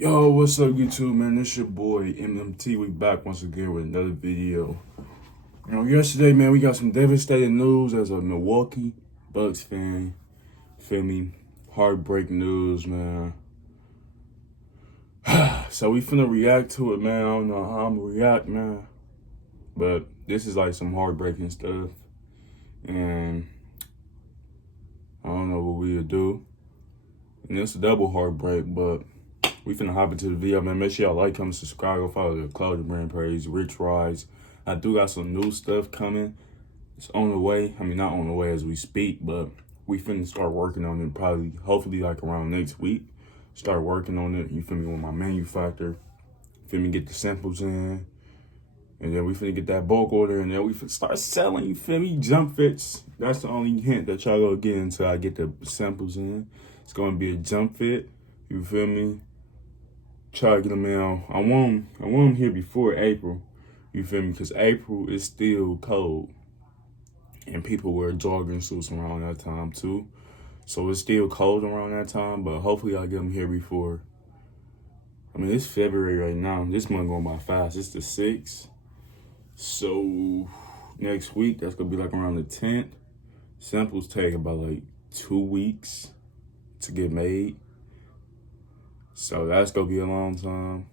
Yo, what's up, YouTube, man? It's your boy, MMT. We back once again with another video. Yesterday, man, we got some devastating news as a Milwaukee Bucks fan. Feel me? Heartbreak news, man. So we finna react to it, man. I don't know how I'm gonna react, man. But this is like some heartbreaking stuff. And I don't know what we'll do. And it's a double heartbreak, but we finna hop into the video, man. Make sure y'all like, comment, subscribe, go follow the clothing brand page, Rich Rise. I do got some new stuff coming. It's on the way. I mean, not on the way as we speak, but we finna start working on it probably, hopefully like around next week. Start working on it, you feel me, with my manufacturer. Feel me, get the samples in. And then we finna get that bulk order, and then we finna start selling, you feel me, jump fits. That's the only hint that y'all gonna get until I get the samples in. It's gonna be a jump fit, you feel me? Try to get them in. I want them here before April. You feel me? Because April is still cold. And people wear jogging suits around that time too. So it's still cold around that time, but hopefully I'll get them here before. I mean, it's February right now. This month going by fast. It's the 6th. So next week, that's going to be like around the 10th. Samples take about like 2 weeks to get made. So that's gonna be a long time.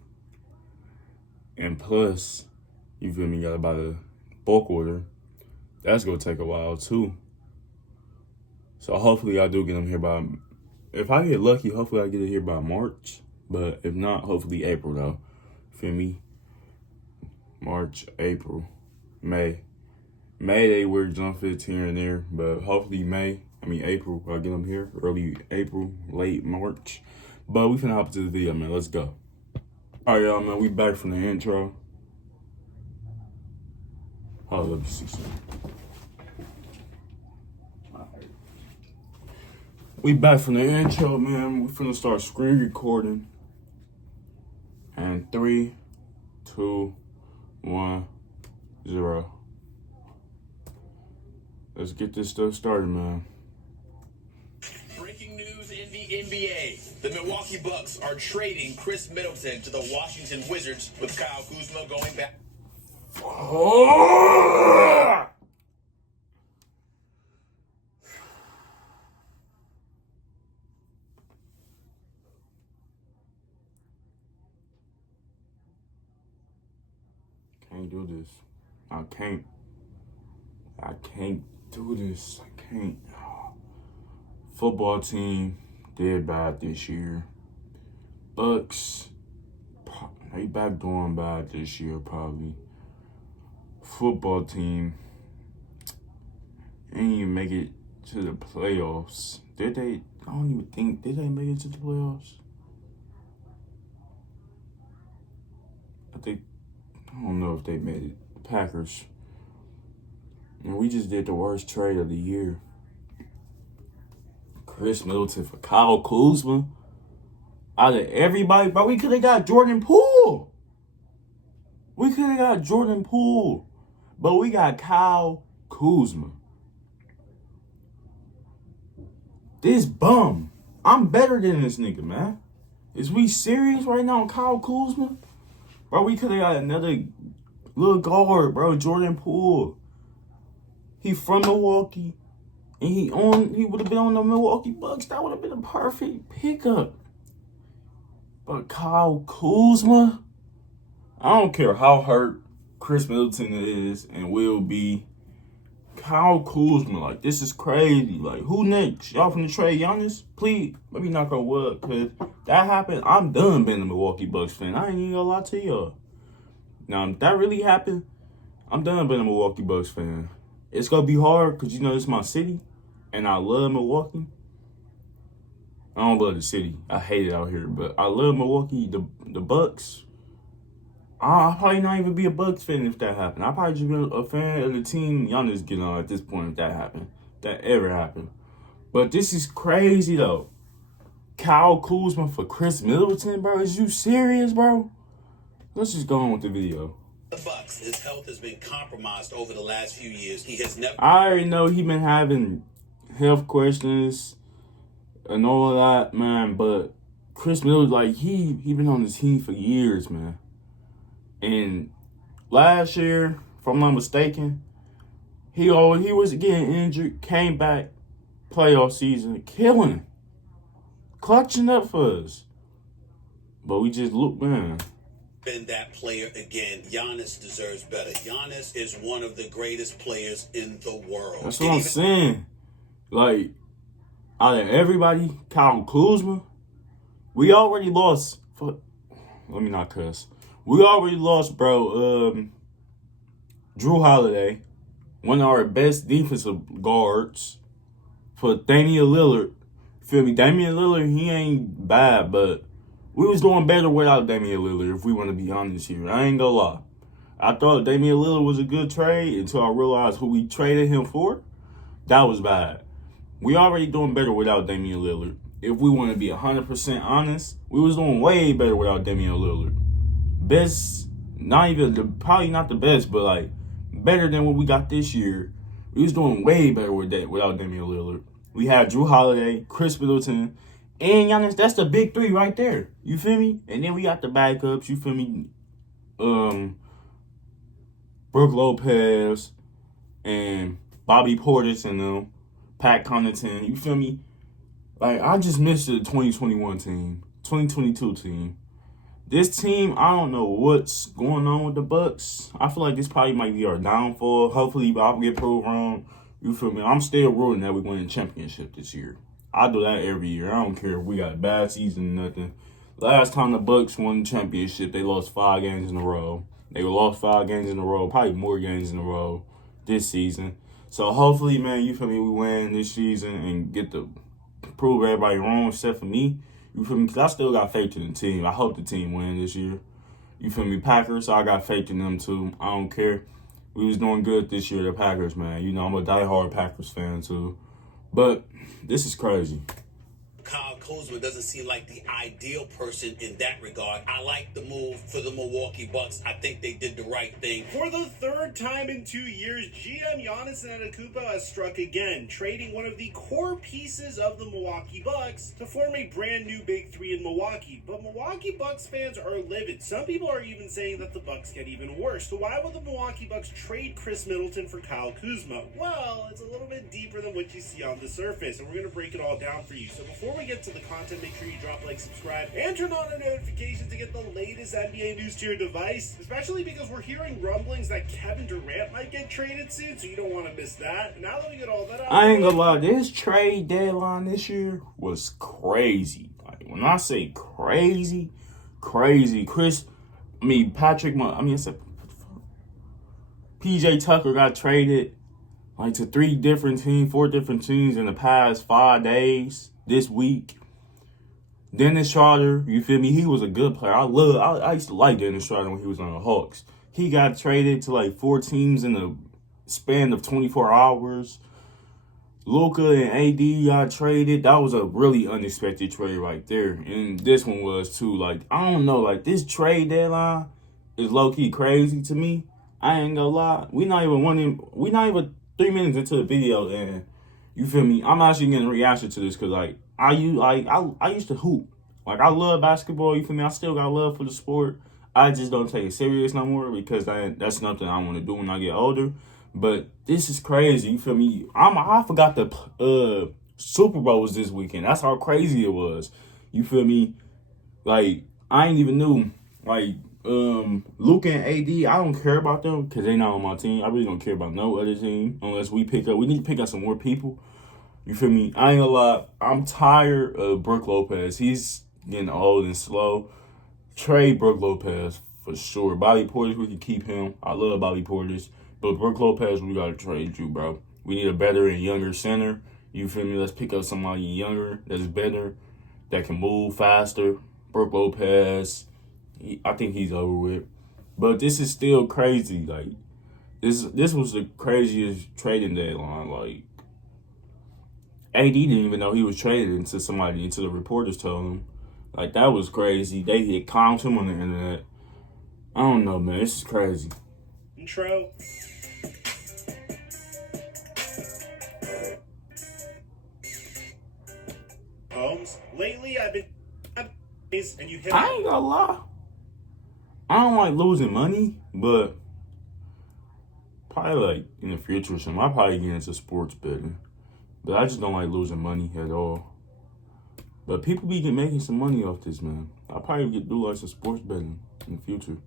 And plus, you feel me, got about a bulk order. That's gonna take a while too. So hopefully I do get them here by, if I get lucky, hopefully I get it here by March. But if not, hopefully April though. Feel me? March, April, May. May they wear jump fits here and there, but hopefully April, I'll get them here. Early April, late March. But we finna hop into the video, man. Let's go. All right, y'all, man. We back from the intro. Oh, let me see something. All right. We back from the intro, man. We finna start screen recording. And 3, 2, 1, 0. Let's get this stuff started, man. Breaking news in the NBA. The Milwaukee Bucks are trading Khris Middleton to the Washington Wizards, with Kyle Kuzma going back. Can't do this. I can't do this. I can't. Football team did bad this year. Bucks, they back doing bad this year probably. Football team ain't even make it to the playoffs. Did they? I don't even think, did they make it to the playoffs? I don't know if they made it. Packers. And we just did the worst trade of the year. Khris Middleton for Kyle Kuzma. Out of everybody, bro, we could have got Jordan Poole. We could have got Jordan Poole. But we got Kyle Kuzma. This bum. I'm better than this nigga, man. Is we serious right now on Kyle Kuzma? Bro, we could have got another little guard, bro, Jordan Poole. He from Milwaukee. And he would have been on the Milwaukee Bucks. That would have been a perfect pickup. But Kyle Kuzma, I don't care how hurt Khris Middleton is and will be. Kyle Kuzma, like, this is crazy. Like, who next? Y'all finna trade Giannis? Please, let me knock on wood, because that happened. I'm done being a Milwaukee Bucks fan. I ain't even gonna lie to y'all. Now, if that really happened, I'm done being a Milwaukee Bucks fan. It's gonna be hard because, you know, it's my city, and I love Milwaukee. I don't love the city. I hate it out here, but I love Milwaukee. The Bucks. I'll probably not even be a Bucks fan if that happened. I'll probably just be a fan of the team Giannis getting on at this point if that happened. If that ever happened. But this is crazy, though. Kyle Kuzma for Khris Middleton, bro. Is you serious, bro? Let's just go on with the video. The Bucks, his health has been compromised over the last few years. He has never. I already know he been having health questions and all of that, man, but Khris Middleton, like he been on this team for years, man. And last year, if I'm not mistaken, he was getting injured, came back, playoff season, killing, clutching up for us. But we just look, man. Been that player again. Giannis deserves better. Giannis is one of the greatest players in the world. That's what I'm saying. Like, out of everybody, Kyle Kuzma, we already lost. Let me not cuss. We already lost, bro. Drew Holiday, one of our best defensive guards, for Damian Lillard. Feel me? Damian Lillard, he ain't bad, but we was doing better without Damian Lillard, if we want to be honest here. I ain't gonna lie. I thought Damian Lillard was a good trade until I realized who we traded him for. That was bad. We already doing better without Damian Lillard. If we want to be 100% honest, we was doing way better without Damian Lillard. Best, probably not the best, but like better than what we got this year. We was doing way better with that without Damian Lillard. We had Drew Holiday, Khris Middleton, and Giannis. That's the big three right there. You feel me? And then we got the backups. You feel me? Brook Lopez and Bobby Portis and them, Pat Connaughton. You feel me? Like, I just missed the 2021 team, 2022 team. This team, I don't know what's going on with the Bucks. I feel like this probably might be our downfall. Hopefully, I'll get proved wrong. You feel me? I'm still rooting that we win the championship this year. I do that every year. I don't care if we got a bad season or nothing. Last time the Bucks won the championship, they lost 5 games in a row. They lost 5 games in a row, probably more games in a row this season. So hopefully, man, you feel me, we win this season and get to prove everybody wrong except for me. You feel me? Because I still got faith in the team. I hope the team win this year. You feel me? Packers, so I got faith in them too. I don't care. We was doing good this year, the Packers, man. You know, I'm a diehard Packers fan too. But this is crazy. Kyle Kuzma doesn't seem like the ideal person in that regard. I like the move for the Milwaukee Bucks. I think they did the right thing. For the third time in 2 years, GM Giannis Antetokounmpo has struck again, trading one of the core pieces of the Milwaukee Bucks to form a brand new Big Three in Milwaukee. But Milwaukee Bucks fans are livid. Some people are even saying that the Bucks get even worse. So why would the Milwaukee Bucks trade Khris Middleton for Kyle Kuzma? Well, it's a little bit deeper than what you see on the surface, and we're going to break it all down for you. So before we get to the content, make sure you drop a like, subscribe, and turn on the notifications to get the latest NBA news to your device, especially because we're hearing rumblings that Kevin Durant might get traded soon, so you don't want to miss that. Now that we get all that out, I ain't gonna lie, this trade deadline this year was crazy. Like, when I say crazy, PJ Tucker got traded like to 4 different teams in the past 5 days this week. Dennis Schroeder, you feel me? He was a good player. I used to like Dennis Schroeder when he was on the Hawks. He got traded to like 4 teams in the span of 24 hours. Luka and AD got traded. That was a really unexpected trade right there. And this one was too. Like, I don't know. Like, this trade deadline is low-key crazy to me. I ain't gonna lie. We not even 3 minutes into the video, and you feel me? I'm actually getting a reaction to this because, like, I used to hoop. Like, I love basketball, you feel me? I still got love for the sport. I just don't take it serious no more because that's nothing I want to do when I get older. But this is crazy, you feel me? I forgot the Super Bowl was this weekend. That's how crazy it was. You feel me? Like, I ain't even knew. Like, Luka and AD, I don't care about them because they not on my team. I really don't care about no other team unless we need to pick up some more people. You feel me? I ain't gonna lie. I'm tired of Brook Lopez. He's getting old and slow. Trade Brook Lopez for sure. Bobby Portis, we can keep him. I love Bobby Portis. But Brook Lopez, we gotta trade you, bro. We need a better and younger center. You feel me? Let's pick up somebody younger that's better, that can move faster. Brook Lopez, I think he's over with. But this is still crazy. Like, this was the craziest trading deadline. Like, AD didn't even know he was traded until the reporters told him. Like, that was crazy. They had clowned him on the internet. I don't know, man. This is crazy. Intro. Holmes. Lately, I've and you hit. I ain't gonna lie. I don't like losing money, but probably like in the future or something, I'll probably get into sports betting. But I just don't like losing money at all. But people be making some money off this, man. I'll probably do like some sports betting in the future.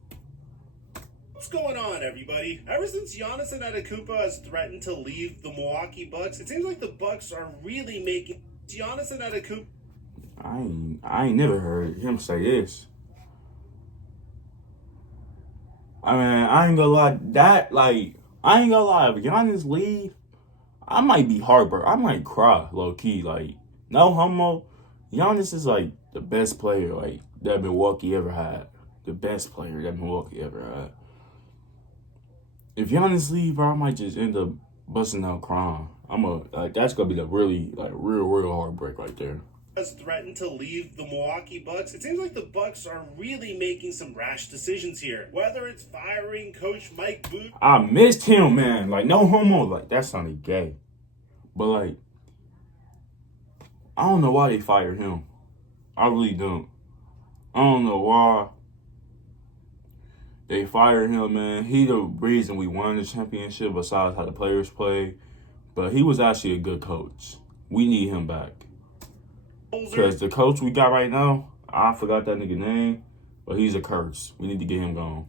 What's going on, everybody? Ever since Giannis Antetokounmpo has threatened to leave the Milwaukee Bucks, it seems like the Bucks are really making Giannis Antetokounmpo. I ain't never heard him say this. I mean, I ain't gonna lie. I ain't gonna lie. If Giannis leave, I might be heartbroken. I might cry, low key. Like, no homo. Giannis is like the best player like that Milwaukee ever had. The best player that Milwaukee ever had. If Giannis leave, bro, I might just end up busting out crying. That's gonna be the really real heartbreak right there. Has threatened to leave the Milwaukee Bucks. It seems like the Bucks are really making some rash decisions here. Whether it's firing Coach Mike Boone. I missed him, man. Like, no homo. Like, that sounded gay. But, like, I don't know why they fired him. I really don't. I don't know why they fired him, man. He the reason we won the championship besides how the players play. But he was actually a good coach. We need him back. Because the coach we got right now, I forgot that nigga name, but he's a curse. We need to get him gone.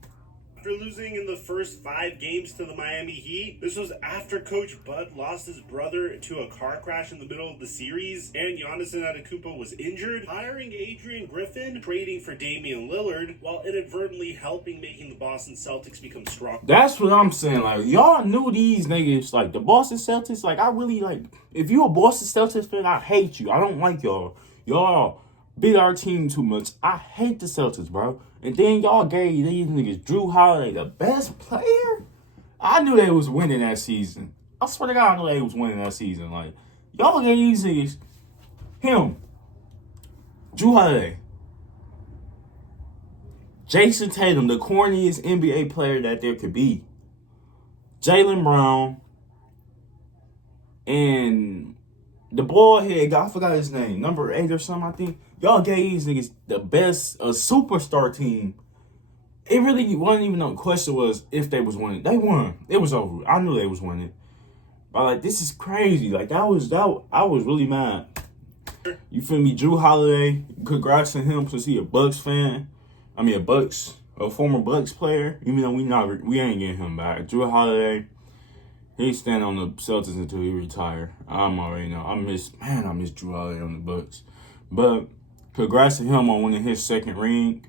After losing in the first 5 games to the Miami Heat, this was after Coach Bud lost his brother to a car crash in the middle of the series, and Giannis Antetokounmpo was injured, hiring Adrian Griffin, trading for Damian Lillard, while inadvertently helping making the Boston Celtics become strong. That's what I'm saying. Like, y'all knew these niggas, like, the Boston Celtics, like, I really, like, if you a Boston Celtics fan, I hate you. I don't like y'all. Y'all beat our team too much. I hate the Celtics, bro. And then y'all gave these niggas Drew Holiday the best player? I knew they was winning that season. I swear to God, I knew they was winning that season. Like, y'all gave these niggas him, Drew Holiday, Jason Tatum, the corniest NBA player that there could be, Jaylen Brown, and the bald head guy, I forgot his name, number 8 or something, I think. Y'all gave these niggas the best, a superstar team. It really wasn't even no question was if they was winning. They won. It was over. I knew they was winning. But, like, this is crazy. Like, I was really mad. You feel me? Drew Holiday, congrats to him since he a Bucks fan. I mean, a former Bucks player. Even though we ain't getting him back. Drew Holiday, he stand on the Celtics until he retire. I'm already know. I miss Drew Holiday on the Bucks. But congrats to him on winning his second ring.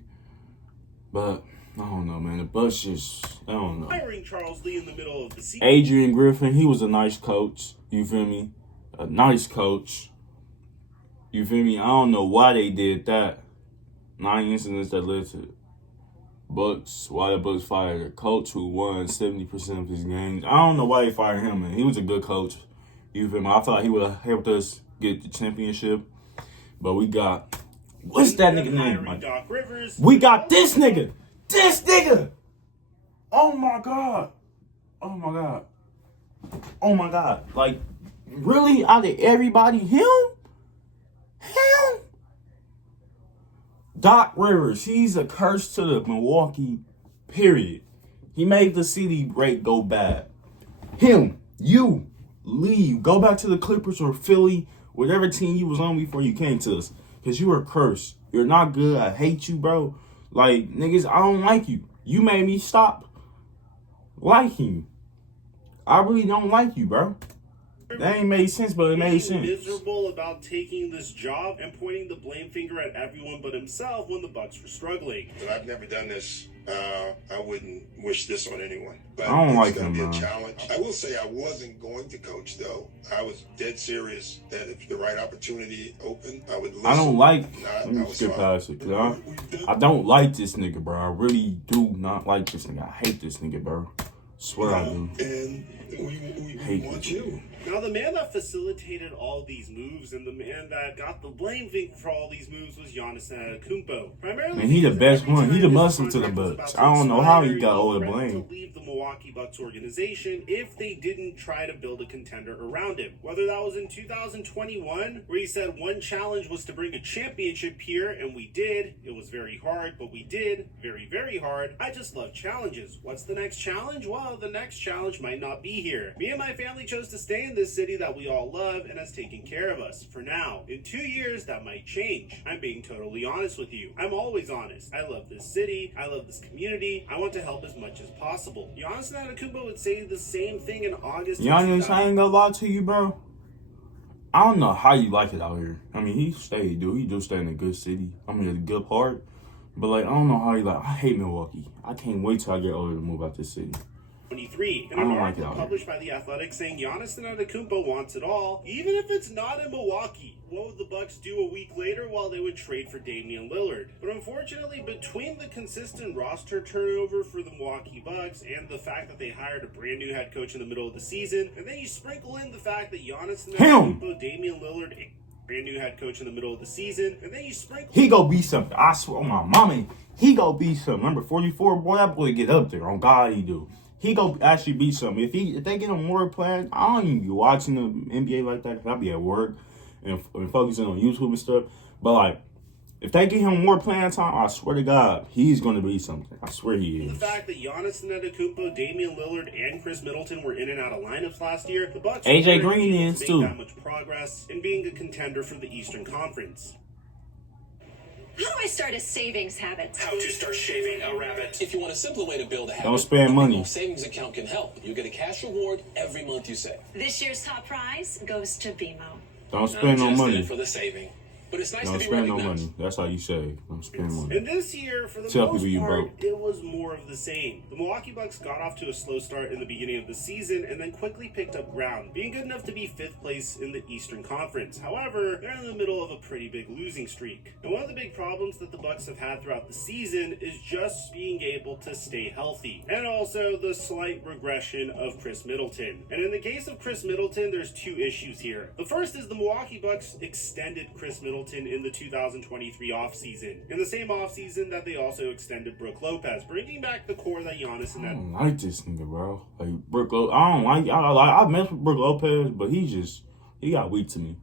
But I don't know, man. The Bucks just, I don't know. Hiring Charles Lee in the middle of the season. Adrian Griffin, he was a nice coach. You feel me? A nice coach. You feel me? I don't know why they did that. 9 incidents that led to Bucks. Why the Bucks fired a coach who won 70% of his games. I don't know why they fired him, man. He was a good coach. You feel me? I thought he would have helped us get the championship. But we got, what's that nigga name? Like, Doc Rivers. we got this nigga. This nigga. Oh my God. Oh my God. Oh my God. Like, really? Out of everybody, him? Him? Doc Rivers. He's a curse to the Milwaukee, period. He made the city rate go bad. Him. You. Leave. Go back to the Clippers or Philly. Whatever team you was on before you came to us. Because you were cursed. You're not good. I hate you, bro. Like, niggas, I don't like you. You made me stop liking you. I really don't like you, bro. That ain't made sense, but it made sense. Miserable about taking this job and pointing the blame finger at everyone but himself when the Bucks were struggling. But I've never done this. I wouldn't wish this on anyone. But I don't like it's going him, to be man. a challenge. I will say I wasn't going to coach, though. I was dead serious that if the right opportunity opened, I would listen. I don't like, Not- let me I was skip fine. past it, cause I don't like this nigga, bro. I really do not like this nigga. I hate this nigga, bro. Swear I do. And we Hate want this you. nigga. Now, the man that facilitated all these moves and the man that got the blame finger for all these moves was Giannis Antetokounmpo. Primarily, And he the because best every one. He time the his muscle to the contract was Bucks. about I don't know how he expire, got all the threatened blame. to leave the Milwaukee Milwaukee Bucks organization if they didn't try to build a contender around him. Whether that was in 2021, where he said one challenge was to bring a championship here, and we did. It was very hard, but we did. Very, very hard. I just love challenges. What's the next challenge? Well, the next challenge might not be here. Me and my family chose to stay in this city that we all love and has taken care of us. For now. In 2 years, that might change. I'm being totally honest with you. I'm always honest. I love this city. I love this community. I want to help as much as possible. Giannis Antetokounmpo would say the same thing in August. Giannis, I ain't gonna lie to you, bro. I don't know how you like it out here. I mean, he stayed, dude. He do stay in a good city. I mean, a good part. But, like, I don't know how you like. I hate Milwaukee. I can't wait till I get older to move out this city. 23. In an article published by The Athletic saying Giannis Antetokounmpo wants it all, even if it's not in Milwaukee. What would the Bucks do a week later? Well, they would trade for Damian Lillard. But unfortunately, between the consistent roster turnover for the Milwaukee Bucks and the fact that they hired a brand new head coach in the middle of the season, and then you sprinkle in the fact that Giannis Antetokounmpo, Damian Lillard, brand new head coach in the middle of the season, and then you sprinkle. He go be something. I swear on my mama, he go be something. Number 44, boy, that boy get up there. On God, he do. He go actually be something. If they get him more playing, I don't even be watching the NBA like that. I'll be at work and focusing on YouTube and stuff. But like, if they get him more playing time, I swear to God, he's going to be something. I swear he is. The fact that Giannis Antetokounmpo, Damian Lillard, and Khris Middleton were in and out of lineups last year, the Bucks AJ Green is make too. That much progress in being a contender for the Eastern Conference. How do I start a savings habit? How to start shaving a rabbit. If you want a simpler way to build a habit, Don't spend money. a savings account can help. You get a cash reward every month you save. This year's top prize goes to BMO. Don't spend no Just in money. it for the saving. But it's nice Don't to be spend no recognized. money. That's how you save. Don't spend money. And this year, for the Tell most people you part, broke. it was more of the same. The Milwaukee Bucks got off to a slow start in the beginning of the season and then quickly picked up ground, being good enough to be 5th place in the Eastern Conference. However, they're in the middle of a pretty big losing streak. And one of the big problems that the Bucks have had throughout the season is just being able to stay healthy. And also the slight regression of Khris Middleton. And in the case of Khris Middleton, there's 2 issues here. The first is the Milwaukee Bucks extended Khris Middleton in the 2023 offseason. In the same offseason that they also extended Brook Lopez, bringing back the core that Giannis and I that. don't like this nigga, bro. Like Brook Lopez. I mess with Brook Lopez, but he got weak to me.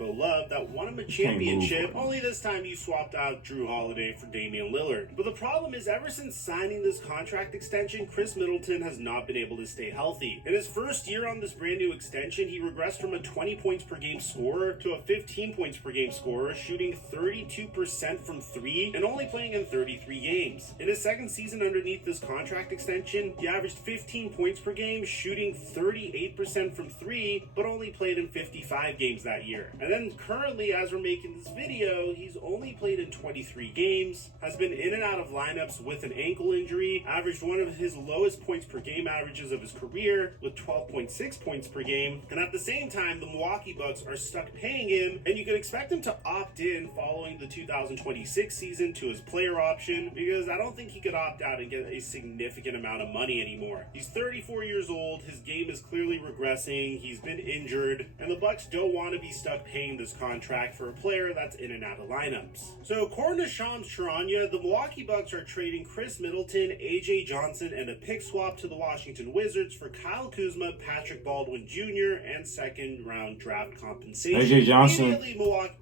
Love that won him a championship, only this time you swapped out Drew Holiday for Damian Lillard. But the problem is, ever since signing this contract extension, Khris Middleton has not been able to stay healthy. In his first year on this brand new extension, he regressed from a 20 points per game scorer to a 15 points per game scorer, shooting 32% from 3 and only playing in 33 games. In his second season underneath this contract extension, he averaged 15 points per game, shooting 38% from 3, but only played in 55 games that year. And then currently, as we're making this video, he's only played in 23 games, has been in and out of lineups with an ankle injury, averaged one of his lowest points per game averages of his career with 12.6 points per game. And at the same time, the Milwaukee Bucks are stuck paying him, and you can expect him to opt in following the 2026 season to his player option, because I don't think he could opt out and get a significant amount of money anymore. He's 34 years old, his game is clearly regressing, he's been injured, and the Bucks don't want to be stuck paying this contract for a player that's in and out of lineups. So according to Shams Charania, the Milwaukee Bucks are trading Khris Middleton, AJ Johnson, and a pick swap to the Washington Wizards for Kyle Kuzma, Patrick Baldwin Jr., and second-round draft compensation. AJ Johnson, Immediately, Milwaukee.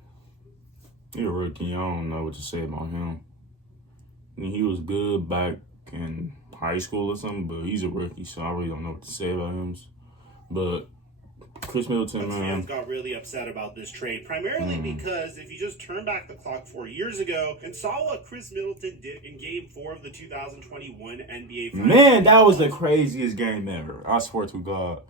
He's a rookie. I don't know what to say about him. I mean, he was good back in high school or something, but he's a rookie, so I really don't know what to say about him. But Khris Middleton, man. Fans got really upset about this trade, primarily because if you just turn back the clock 4 years ago and saw what Khris Middleton did in Game 4 of the 2021 NBA Finals. Man, that was the craziest game ever. I swear to God.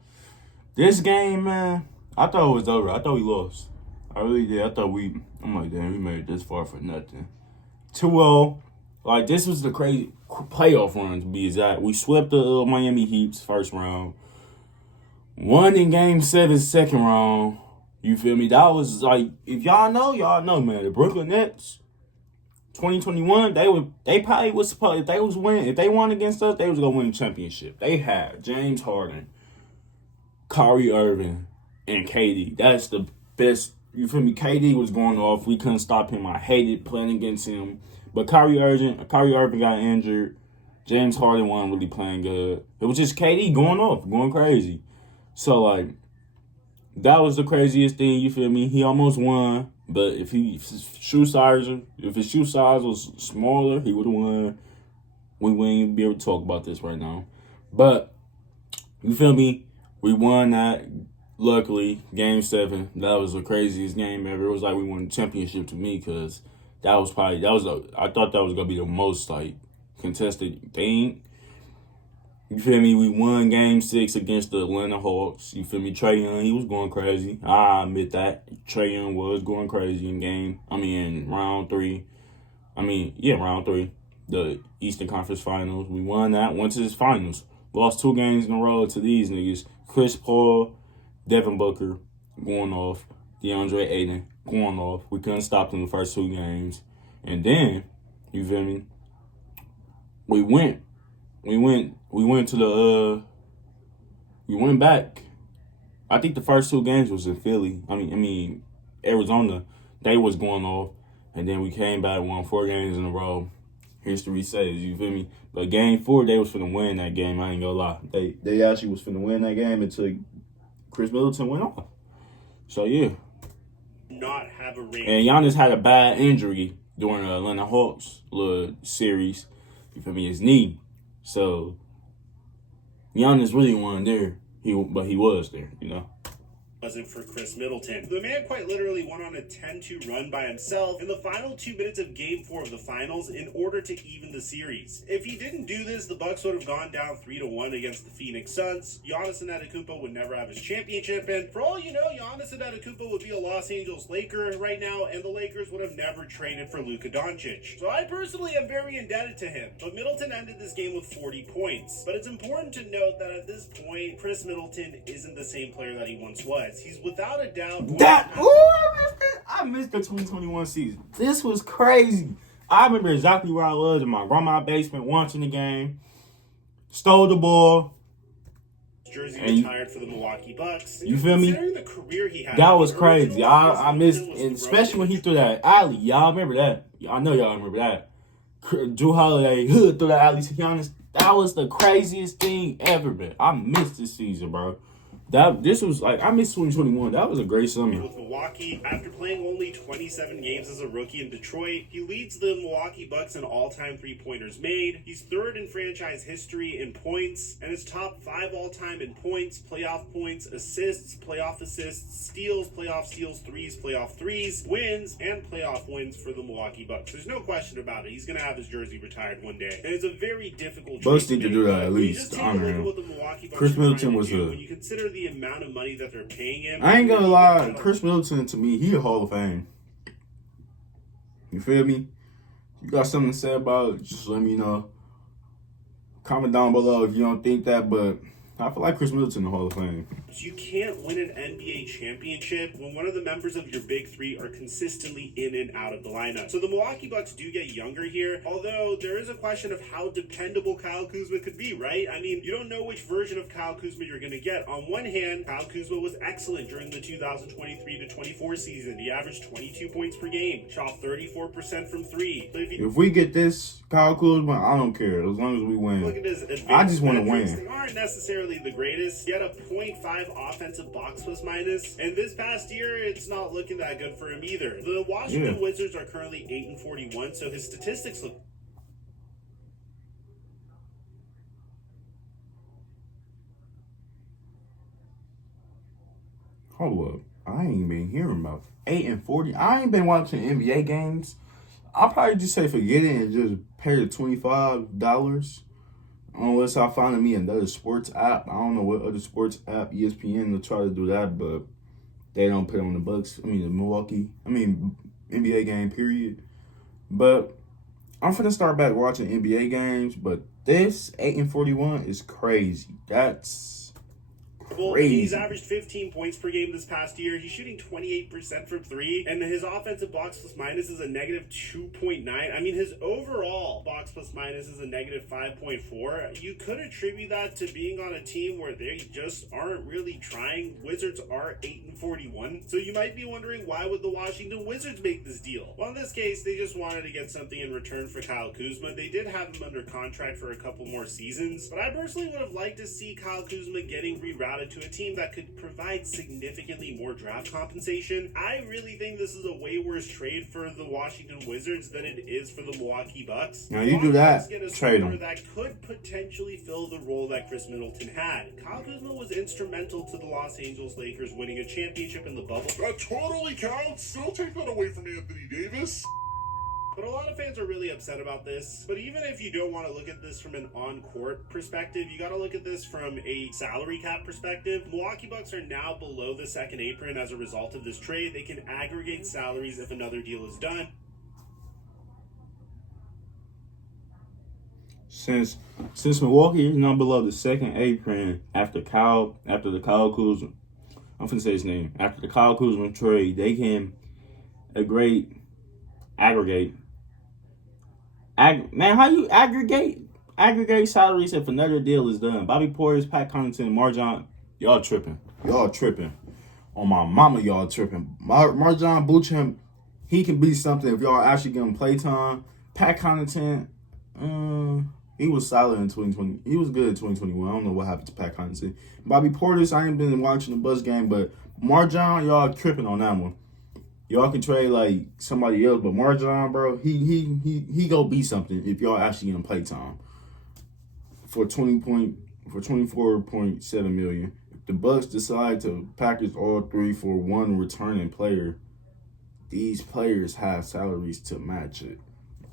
This game, man, I thought it was over. I thought we lost. I really did. I'm like, damn, we made it this far for nothing. 2-0. Like, this was the crazy playoff run, to be exact. We swept the Miami Heat's first round. Won in Game 7, second round. You feel me? That was like, if y'all know, man. The Brooklyn Nets, 2021, they probably was supposed, if they won against us, they was gonna win the championship. They had James Harden, Kyrie Irving, and KD. That's the best. You feel me? KD was going off. We couldn't stop him. I hated playing against him. But Kyrie Irving got injured. James Harden wasn't really playing good. It was just KD going off, going crazy. So, like, that was the craziest thing, you feel me? He almost won, but if his shoe size was smaller, he would have won. We wouldn't even be able to talk about this right now. But, you feel me? We won that, luckily, Game 7. That was the craziest game ever. It was like we won the championship to me because I thought that was going to be the most, like, contested thing. You feel me? We won Game 6 against the Atlanta Hawks. You feel me? Trae Young, he was going crazy. I admit that. Trae Young was going crazy in round 3. Round 3. The Eastern Conference Finals. We won that. Went to the finals. Lost 2 games in a row to these niggas. Chris Paul, Devin Booker going off. DeAndre Ayton going off. We couldn't stop them the first 2 games. And then, you feel me? We went back. I think the first 2 games was in Philly. Arizona. They was going off. And then we came back, won 4 games in a row. History says, you feel me? But Game 4, they was finna win that game. I ain't gonna lie. They actually was finna win that game until Khris Middleton went off. So, yeah. Not have a ring. And Giannis had a bad injury during the Atlanta Hawks little series. You feel me? His knee. So, Giannis really wasn't there. But he was there, you know. Wasn't for Khris Middleton. The man quite literally went on a 10-2 run by himself in the final 2 minutes of Game 4 of the finals in order to even the series. If he didn't do this, the Bucks would have gone down 3-1 against the Phoenix Suns. Giannis Antetokounmpo would never have his championship, and for all you know, Giannis Antetokounmpo would be a Los Angeles Laker right now, and the Lakers would have never traded for Luka Doncic. So I personally am very indebted to him. But Middleton ended this game with 40 points. But it's important to note that at this point, Khris Middleton isn't the same player that he once was. He's without a doubt. I missed the 2021 season. This was crazy. I remember exactly where I was in my grandma's basement watching the game. Stole the ball. Jersey retired for the Milwaukee Bucks. You feel me? Considering the career he had, that was crazy. I missed, especially when he threw that alley. Y'all remember that? I know y'all remember that. Drew Holiday threw that alley to Giannis. That was the craziest thing ever, man. I missed this season, bro. I missed 2021. That was a great summer. With Milwaukee, after playing only 27 games as a rookie in Detroit, he leads the Milwaukee Bucks in all-time three-pointers made. He's 3rd in franchise history in points, and is top 5 all-time in points, assists, playoff assists, steals, playoff steals, threes, playoff threes, wins, and playoff wins for the Milwaukee Bucks. There's no question about it. He's going to have his jersey retired one day. And it's a very difficult Bucks need to do that at least to honor him. Khris Middleton was when you consider the amount of money that they're paying him. I ain't gonna lie, Khris Middleton, to me, he a Hall of Fame. You feel me? You got something to say about it, just let me know. Comment down below if you don't think that, but I feel like Khris Middleton in the Hall of Fame. You can't win an NBA championship when one of the members of your big 3 are consistently in and out of the lineup. So the Milwaukee Bucks do get younger here, although there is a question of how dependable Kyle Kuzma could be, right? I mean, you don't know which version of Kyle Kuzma you're going to get. On one hand, Kyle Kuzma was excellent during the 2023-24 season. He averaged 22 points per game, shot 34% from 3. But if we get this Kyle Kuzma, I don't care, as long as we win. Look at his I just want to win. They aren't necessarily the greatest. He had a 0.5 offensive box plus minus, and this past year it's not looking that good for him either. The Washington Wizards are currently 8-41, so his statistics look. Hold up, I ain't been hearing about 8-40. I ain't been watching NBA games. I'll probably just say forget it and just pay the $25. Unless I find me another sports app. I don't know what other sports app, ESPN, will try to do that, but they don't put on the Bucks. The Milwaukee. NBA game, period. But I'm finna start back watching NBA games, but this 8-41 is crazy. That's crazy. He's averaged 15 points per game this past year. He's shooting 28% from three, and his offensive box plus minus is a negative 2.9. I mean, his overall box plus minus is a negative 5.4. You could attribute that to being on a team where they just aren't really trying. Wizards are 8-41, so you might be wondering, why would the Washington Wizards make this deal? Well, in this case, they just wanted to get something in return for Kyle Kuzma. They did have him under contract for a couple more seasons, but I personally would have liked to see Kyle Kuzma getting rerouted to a team that could provide significantly more draft compensation. I really think this is a way worse trade for the Washington Wizards than it is for the Milwaukee Bucks. Now you do that, trade him. That could potentially fill the role that Khris Middleton had. Kyle Kuzma was instrumental to the Los Angeles Lakers winning a championship in the bubble. That totally counts. Don't take that away from Anthony Davis. But a lot of fans are really upset about this. But even if you don't want to look at this from an on-court perspective, you got to look at this from a salary cap perspective. Milwaukee Bucks are now below the second apron as a result of this trade. They can aggregate salaries if another deal is done. Since Milwaukee is now below the second apron after the Kyle Kuzma, I'm finna say his name. After the Kyle Kuzma trade, they can aggregate. Man, how you aggregate salaries if another deal is done? Bobby Portis, Pat Connaughton, Marjon, y'all tripping. On my mama, y'all tripping. Marjon Beauchamp, he can be something if y'all actually give him play time. Pat Connaughton, he was solid in 2020. He was good in 2021. I don't know what happened to Pat Connaughton. Bobby Portis, I ain't been watching the Buzz game, but Marjon, y'all tripping on that one. Y'all can trade like somebody else, but Marjon, bro, he go be something if y'all actually get him play time for 24.7 million. If the Bucks decide to package all three for one returning player, these players have salaries to match it.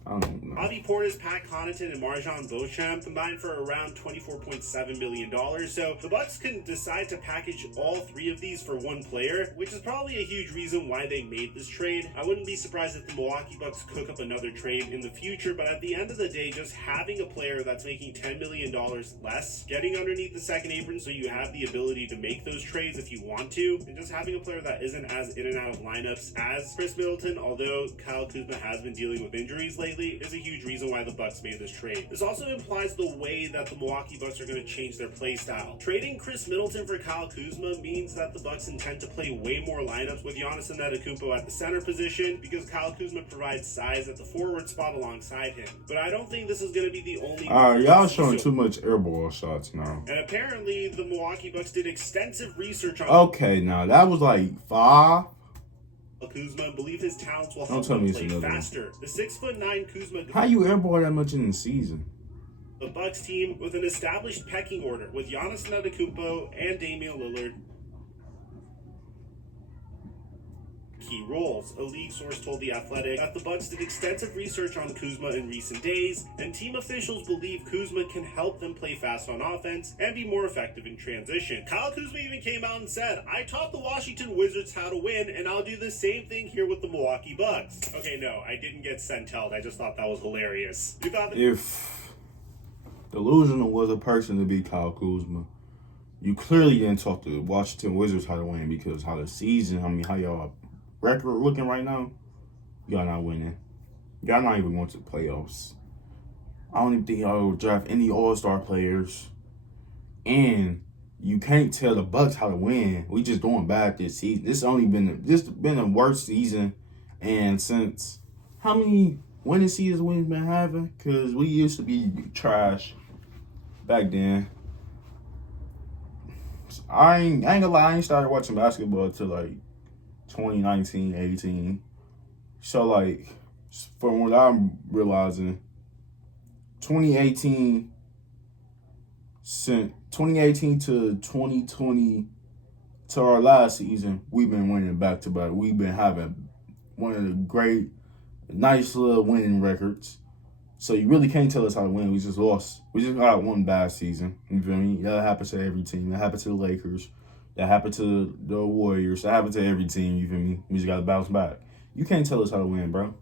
I don't know. Bobby Portis, Pat Connaughton, and Marjon Beauchamp combined for around $24.7 million. So the Bucks can decide to package all three of these for one player, which is probably a huge reason why they made this trade. I wouldn't be surprised if the Milwaukee Bucks cook up another trade in the future, but at the end of the day, just having a player that's making $10 million less, getting underneath the second apron so you have the ability to make those trades if you want to, and just having a player that isn't as in and out of lineups as Khris Middleton, although Kyle Kuzma has been dealing with injuries lately, is a huge reason why the Bucks made this trade. This also implies the way that the Milwaukee Bucks are going to change their play style. Trading Khris Middleton for Kyle Kuzma means that the Bucks intend to play way more lineups with Giannis Antetokounmpo at the center position because Kyle Kuzma provides size at the forward spot alongside him. But I don't think this is going to be the only... y'all showing too much airball shots now. And apparently the Milwaukee Bucks did extensive research on... Okay, now that was like 5. Kuzma and believe his talents will Don't help tell him me play it's another faster. The 6'9" Kuzma... How you airball that much in the season? The Bucks team with an established pecking order with Giannis Antetokounmpo and Damian Lillard key roles. A league source told The Athletic that the Bucks did extensive research on Kuzma in recent days, and team officials believe Kuzma can help them play fast on offense and be more effective in transition. Kyle Kuzma even came out and said, "I taught the Washington Wizards how to win, and I'll do the same thing here with the Milwaukee Bucks." Okay, no, I didn't get sentelled. I just thought that was hilarious. You thought that... If delusional was a person to be Kyle Kuzma, you clearly didn't talk to the Washington Wizards how to win, because how the season, how y'all record looking right now, y'all not winning. Y'all not even going to the playoffs. I don't even think y'all will draft any all-star players. And you can't tell the Bucks how to win. We just doing bad this season. This been the worst season. And since how many winning seasons we've been having? Because we used to be trash back then. I ain't gonna lie, I ain't started watching basketball till like 2019, 18. So like, from what I'm realizing, 2018 to 2020 to our last season, we've been winning back to back. We've been having one of the nice little winning records. So you really can't tell us how to win. We just lost. We just got one bad season. You feel me? That happens to every team. That happened to the Lakers. That happened to the Warriors. That happened to every team, you feel me? We just got to bounce back. You can't tell us how to win, bro.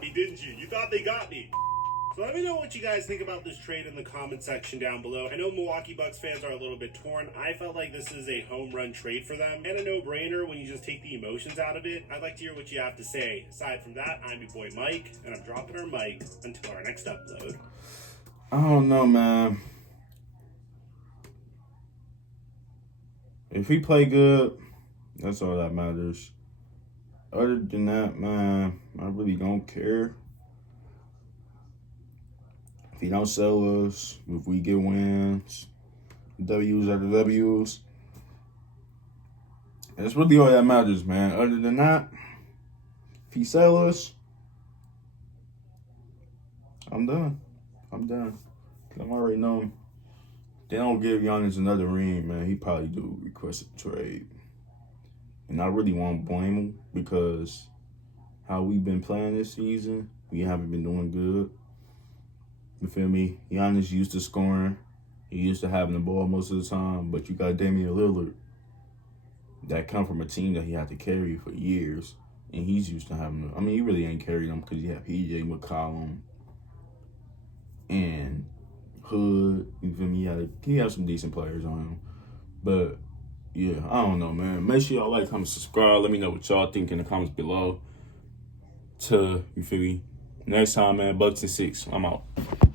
Me, didn't you? You thought they got me. So let me know what you guys think about this trade in the comment section down below. I know Milwaukee Bucks fans are a little bit torn. I felt like this is a home run trade for them and a no-brainer when you just take the emotions out of it. I'd like to hear what you have to say. Aside from that, I'm your boy Mike, and I'm dropping our mic until our next upload. I don't know, man. If he play good, that's all that matters. Other than that, man, I really don't care. If he don't sell us, if we get wins, W's after W's, that's really all that matters, man. Other than that, if he sell us, I'm done. I'm already knowing. They don't give Giannis another ring, man. He probably do request a trade. And I really won't blame him because how we've been playing this season, we haven't been doing good. You feel me? Giannis used to scoring. He used to having the ball most of the time. But you got Damian Lillard that come from a team that he had to carry for years. And he's used to having I mean, he really ain't carried them because you have PJ McCollum and Hood. You feel me? He had some decent players on him. But, yeah, I don't know, man. Make sure y'all like, comment, subscribe. Let me know what y'all think in the comments below. You feel me? Next time, man, Bucks and 6. I'm out.